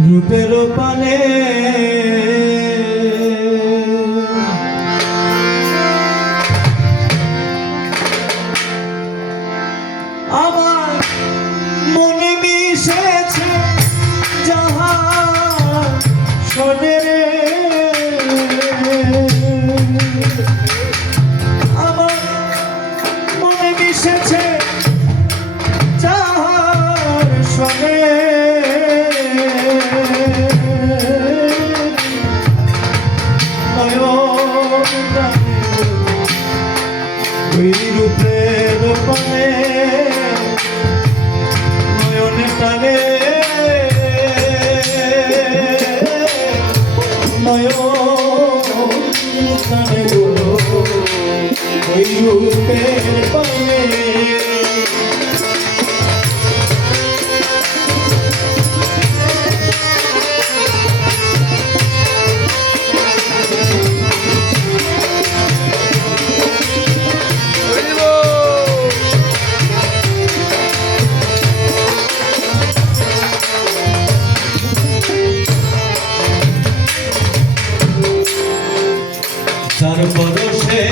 রূপের পানে আমার মনে মিশেছে যাহা শোনে রে, আমার মনে মিশেছে যাহার শোনে ওই রূপের পানে নয়নে টানে নয়ন টানে গুলো ওই রূপের পানে যার পরশে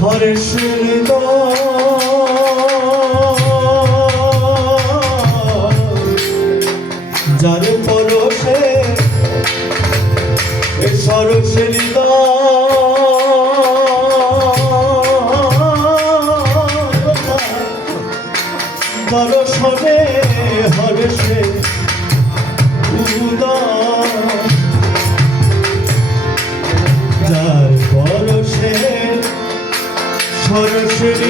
হর্ষের যার পরশে সরসের দর্শনে হর্ষে উদয় যার পরশে সরসের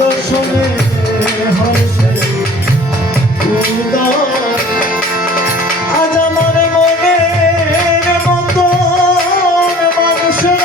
দর্শনে হর্ষে উদয় আজ আমার মনের মতো মানুষের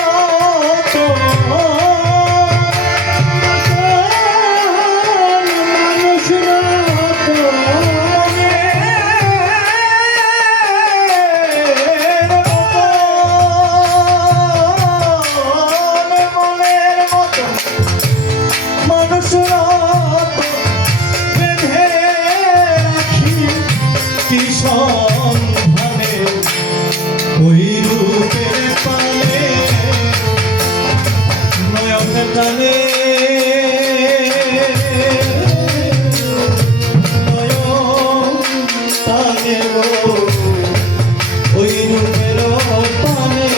সন্ধানে ওই রূপের পানে নয়ন টানে নয়ন টানে ওই রূপের পানে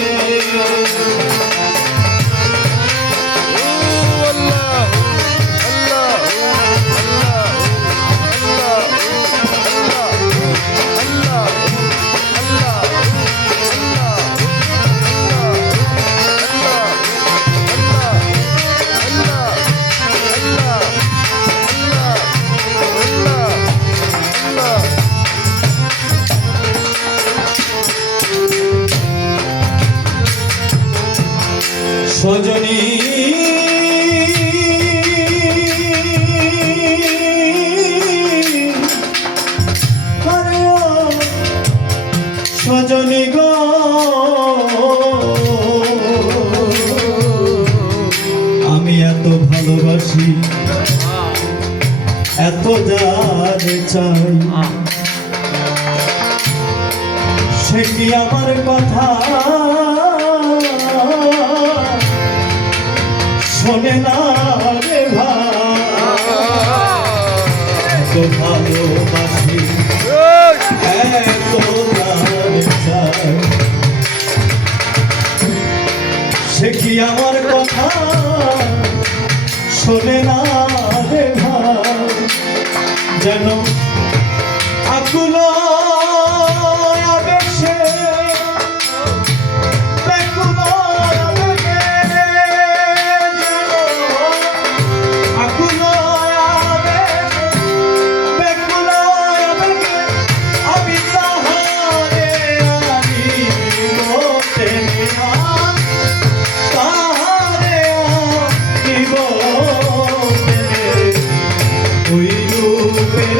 সজনী সজনী গো আমি এত ভালোবাসি এত জানতে চাই সে কি আমার কথা শোনে না রে ভাই ভালোবাসি এত চাই সে কি আমার কথা শোনে না রে ভাই যেন আকুল আবেশে ওই রূপের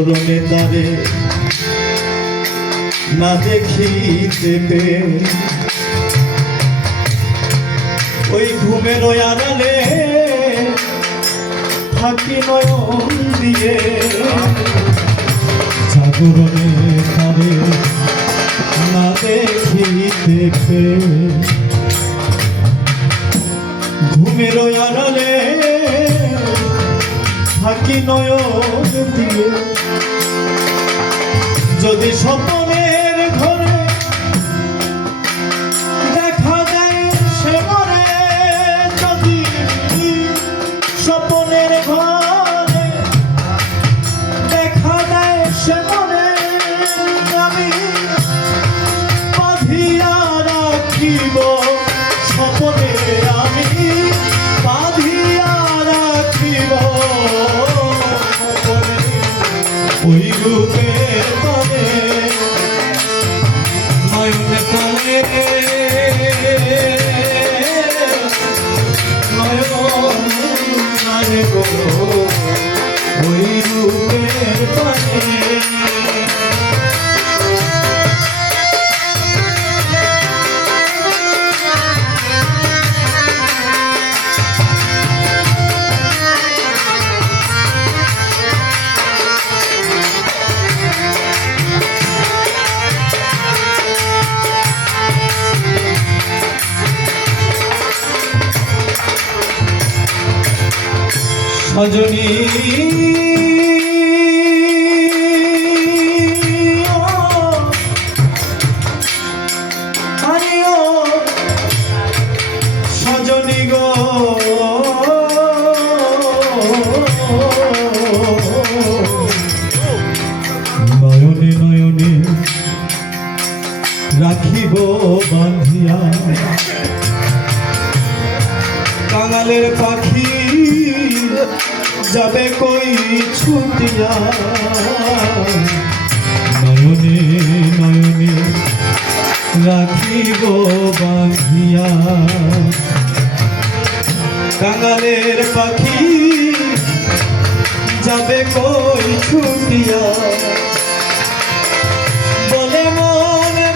জাগরণে তারে না দেখিতে পেয়ে ওই ঘুমের আড়ালে থাকি নয়ন দিয়ে জাগরণে তারে না দেখিতে পেয়ে ঘুমের আড়ালে থাকি নয়ন দিয়ে যদি স্বপ্নের ঘরে দেখা দেয় সে মরে যদি স্বপ্নের ঘরে দেখা দেয় সে মরে আমি বাঁধিয়া রাখিব স্বপ্নে আমি বাঁধিয়া রাখিব ওই রূপের তলে নয়নে তলে নয়ন মানে গো ওই রূপের তলে সজনী সজনী গো নয়নে নয়নে রাখিব বাঁধিয়া কাঙালের পাখি যাবে কই ছুটিয়া নয়নে নয়নে রাখিব বাঁধিয়া কাঙালের পাখি যাবে কই ছুটিয়া বলে মনে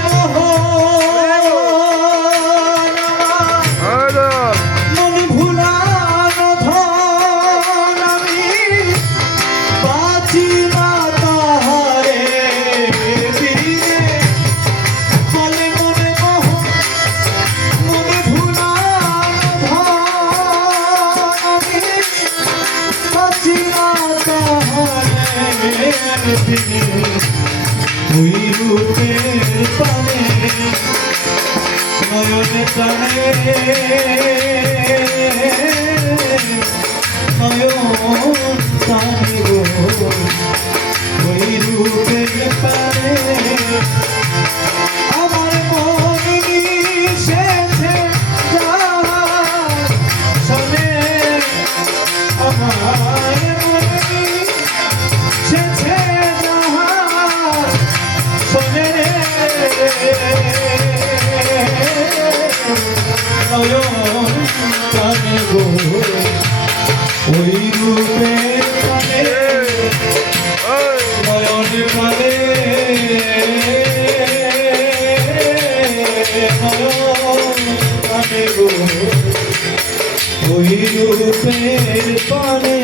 ওই রূপের পানে নয়নে টানে নয়ন টানে গো ওই রূপের পানে আমার মন মিশেছে শোনে আমার মন মিশেছে নয়ন টানে গো ওই রূপের টানে নয়ন টানে নয়ন টানে গো ওই রূপের পানে।